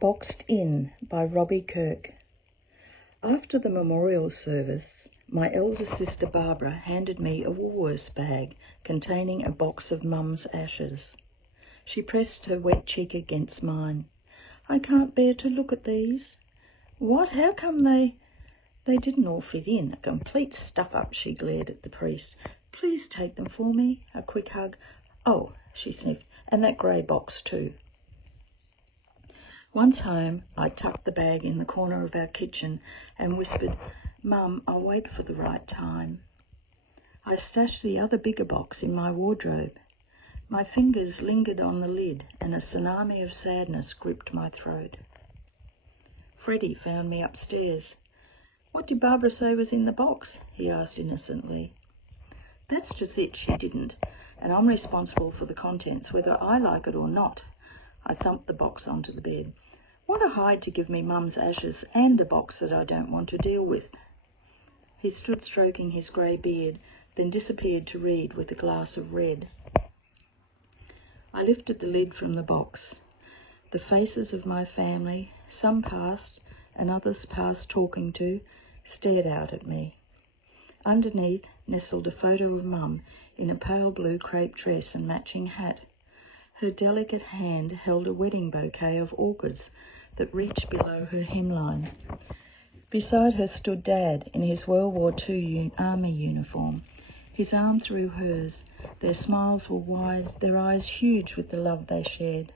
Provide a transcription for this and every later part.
Boxed In by Robbie Kirk. After the memorial service, my elder sister Barbara handed me a Woolworths bag containing a box of Mum's ashes. She pressed her wet cheek against mine. "I can't bear to look at these." "What? How come they didn't all fit in? A complete stuff-up," she glared at the priest. "Please take them for me." A quick hug. "Oh," she sniffed, "and that grey box too." Once home, I tucked the bag in the corner of our kitchen and whispered, "Mum, I'll wait for the right time." I stashed the other bigger box in my wardrobe. My fingers lingered on the lid and a tsunami of sadness gripped my throat. Freddie found me upstairs. "What did Barbara say was in the box?" he asked innocently. "That's just it, she didn't, and I'm responsible for the contents, whether I like it or not." I thumped the box onto the bed. "What a hide to give me Mum's ashes and a box that I don't want to deal with." He stood stroking his grey beard, then disappeared to read with a glass of red. I lifted the lid from the box. The faces of my family, some past and others past talking to, stared out at me. Underneath nestled a photo of Mum in a pale blue crepe dress and matching hat. Her delicate hand held a wedding bouquet of orchids that reached below her hemline. Beside her stood Dad in his World War II army uniform, his arm through hers. Their smiles were wide, their eyes huge with the love they shared.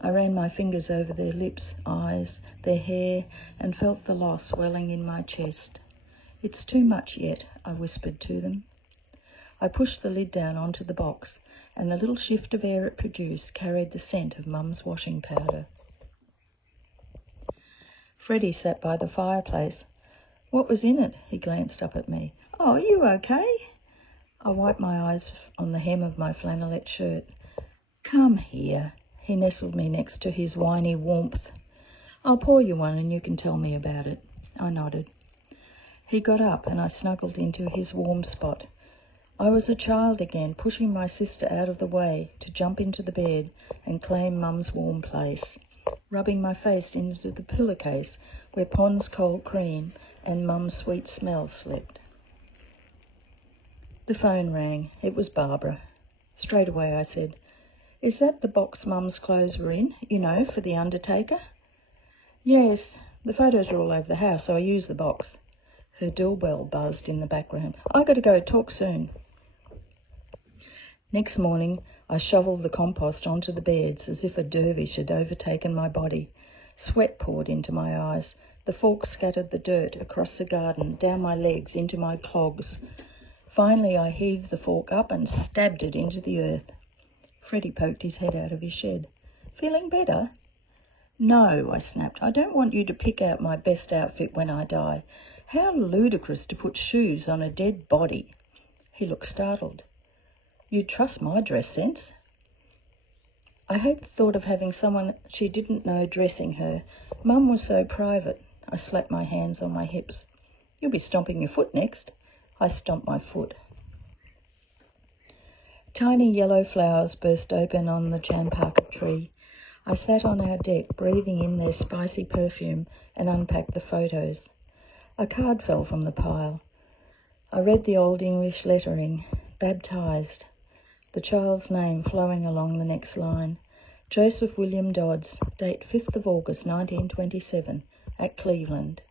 I ran my fingers over their lips, eyes, their hair, and felt the loss welling in my chest. "It's too much yet," I whispered to them. I pushed the lid down onto the box, and the little shift of air it produced carried the scent of Mum's washing powder. Freddie sat by the fireplace. "What was in it?" He glanced up at me. "Oh, are you okay?" I wiped my eyes on the hem of my flannelette shirt. "Come here." He nestled me next to his whiny warmth. "I'll pour you one and you can tell me about it." I nodded. He got up and I snuggled into his warm spot. I was a child again, pushing my sister out of the way to jump into the bed and claim Mum's warm place, rubbing my face into the pillowcase where Pond's cold cream and Mum's sweet smell slept. The phone rang. It was Barbara. Straight away I said, "Is that the box Mum's clothes were in, you know, for the undertaker?" "Yes, the photos are all over the house, so I used the box." Her doorbell buzzed in the background. "I got to go, talk soon." Next morning, I shoveled the compost onto the beds as if a dervish had overtaken my body. Sweat poured into my eyes. The fork scattered the dirt across the garden, down my legs, into my clogs. Finally, I heaved the fork up and stabbed it into the earth. Freddie poked his head out of his shed. "Feeling better?" "No," I snapped. "I don't want you to pick out my best outfit when I die. How ludicrous to put shoes on a dead body." He looked startled. "You'd trust my dress sense." I hate the thought of having someone she didn't know dressing her. Mum was so private. I slapped my hands on my hips. "You'll be stomping your foot next." I stomped my foot. Tiny yellow flowers burst open on the champaka tree. I sat on our deck, breathing in their spicy perfume, and unpacked the photos. A card fell from the pile. I read the old English lettering, "Baptised." The child's name flowing along the next line. Joseph William Dodds, date 5th of August 1927, at Cleveland.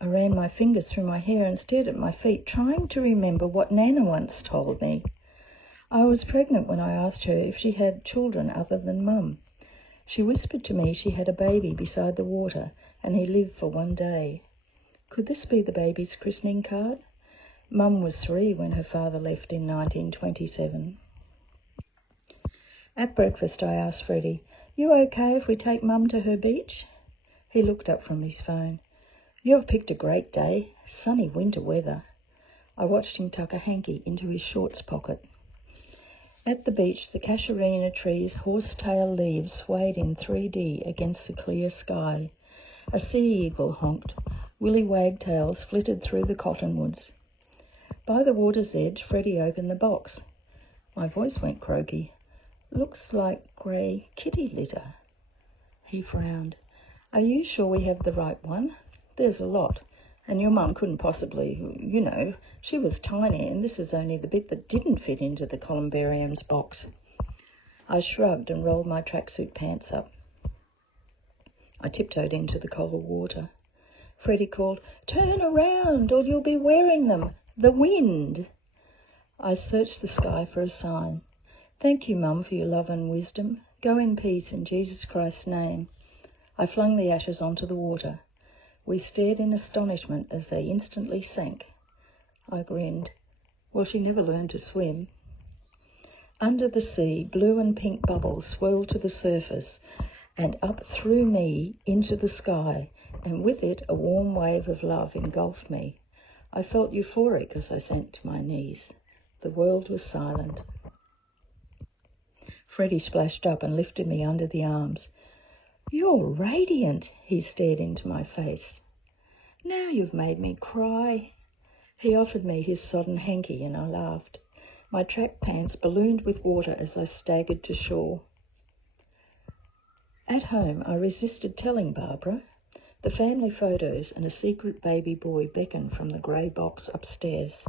I ran my fingers through my hair and stared at my feet, trying to remember what Nana once told me. I was pregnant when I asked her if she had children other than Mum. She whispered to me she had a baby beside the water and he lived for 1 day. Could this be the baby's christening card? Mum was 3 when her father left in 1927. At breakfast I asked Freddie, "You okay if we take Mum to her beach?" He looked up from his phone. "You have picked a great day, sunny winter weather." I watched him tuck a hanky into his shorts pocket. At the beach, the casuarina tree's horsetail leaves swayed in 3D against the clear sky. A sea eagle honked. Willy wagtails flitted through the cottonwoods. By the water's edge, Freddie opened the box. My voice went croaky. "Looks like grey kitty litter." He frowned. Are you sure we have the right one? There's a lot. And your mum couldn't possibly, she was tiny, and this is only the bit that didn't fit into the columbarium's box. I shrugged and rolled my tracksuit pants up. I tiptoed into the cold water. Freddie called, "Turn around or you'll be wearing them. The wind!" I searched the sky for a sign. "Thank you, Mum, for your love and wisdom. Go in peace in Jesus Christ's name." I flung the ashes onto the water. We stared in astonishment as they instantly sank. I grinned. Well, she never learned to swim. Under the sea, blue and pink bubbles swirled to the surface and up through me into the sky, and with it a warm wave of love engulfed me. I felt euphoric as I sank to my knees. The world was silent. Freddie splashed up and lifted me under the arms. "You're radiant," he stared into my face. "Now you've made me cry." He offered me his sodden hanky and I laughed. My track pants ballooned with water as I staggered to shore. At home, I resisted telling Barbara. The family photos and a secret baby boy beckoned from the grey box upstairs.